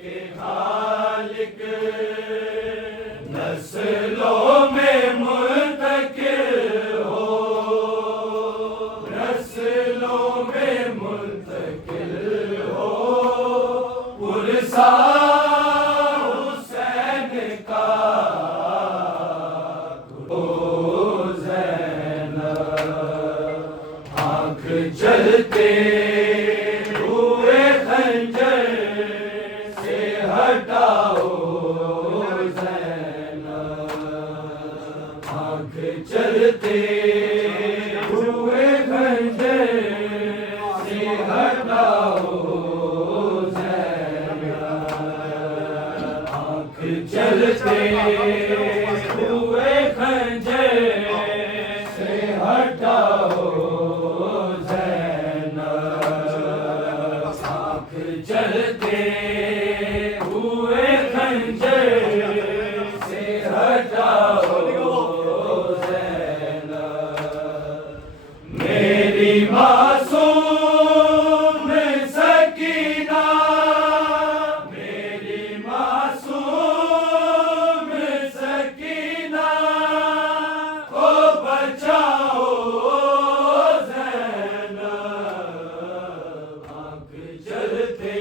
के हाल हटाओ ज़ैनब, आँख चलते हुए खंजर से हटाओ ज़ैनब, आँख चलते हुए खंजर से हटाओ ज़ैनब, आँख चलते हुए खंजर से हटाओ ज़ैनब। मेरी मासूम सकीना, मेरी मासूम सकीना को बचाओ ज़ैनब, आँख चलते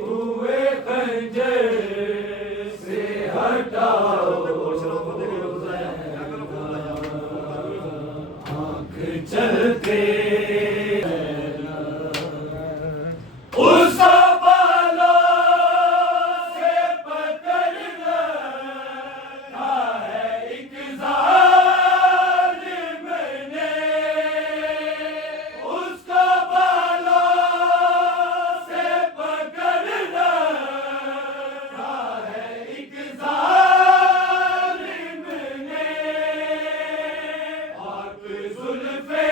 हुए खंजर से हटाओ ज़ैनब, आँख चलते उस बालों से पकड़ना है एक ज़ालिम ने, उसको बालों से पकड़ना है एक ज़ालिम ने। आँख ज़ुल्फ़े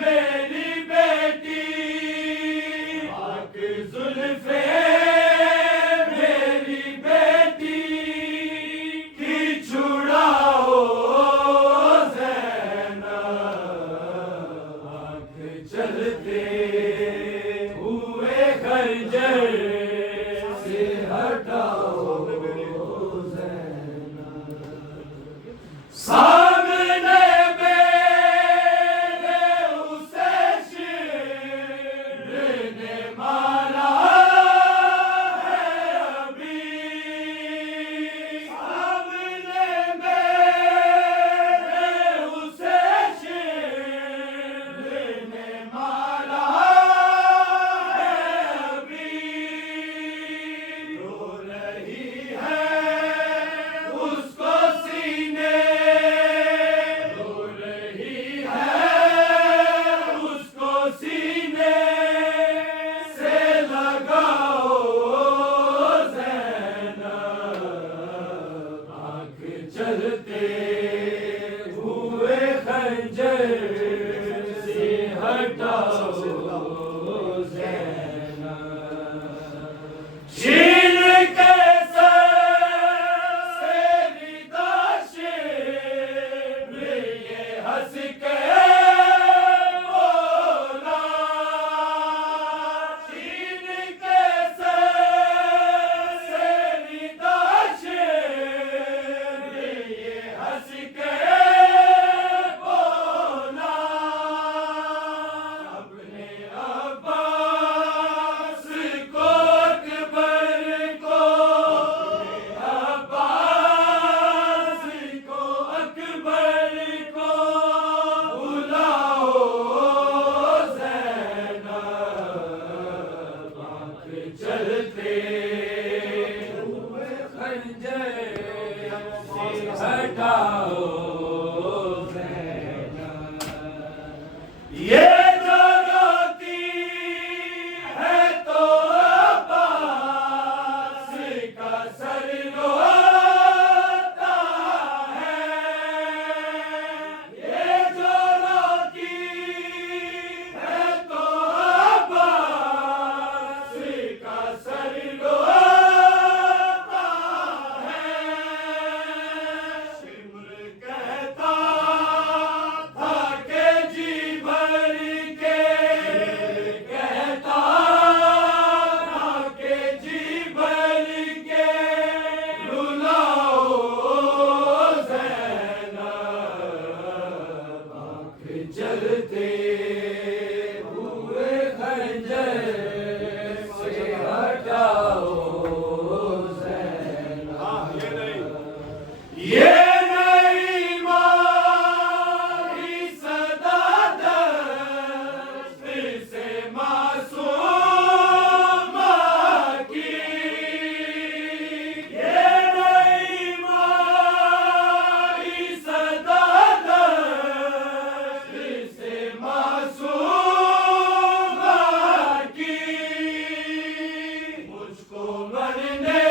मेरी बेटी, आँख ज़ुल्फ़े मेरी बेटी की छुड़ाओ ज़ैनब, आँख चलते हुए खंजर से हटाओ ज़ैनब। सामने मेरे उसे शेर ने मारा है अभी, सामने मेरे उसे शेर ने मारा है अभी। रो रही है उसको सीने, रो रही है उसको सीने से लगाओ ज़ैनब, आँख चलते हुए खंजर से हटाओ ज़ैनब। छीन के सर से रिदा शेर ये हंस के बोला, छीन के सर से रिदा शेर ये हंस के बोला, अपने अब्बास को अकबर को, अब्बास को अकबर को बुलाओ ज़ैनब, आँख चलते हुए खंजर से हटाओ ज़ैनब। ये जो रोती है तो अब्बास का सर रोता है, ये जो रोती है तो अब्बास का सर रोता बढ़ने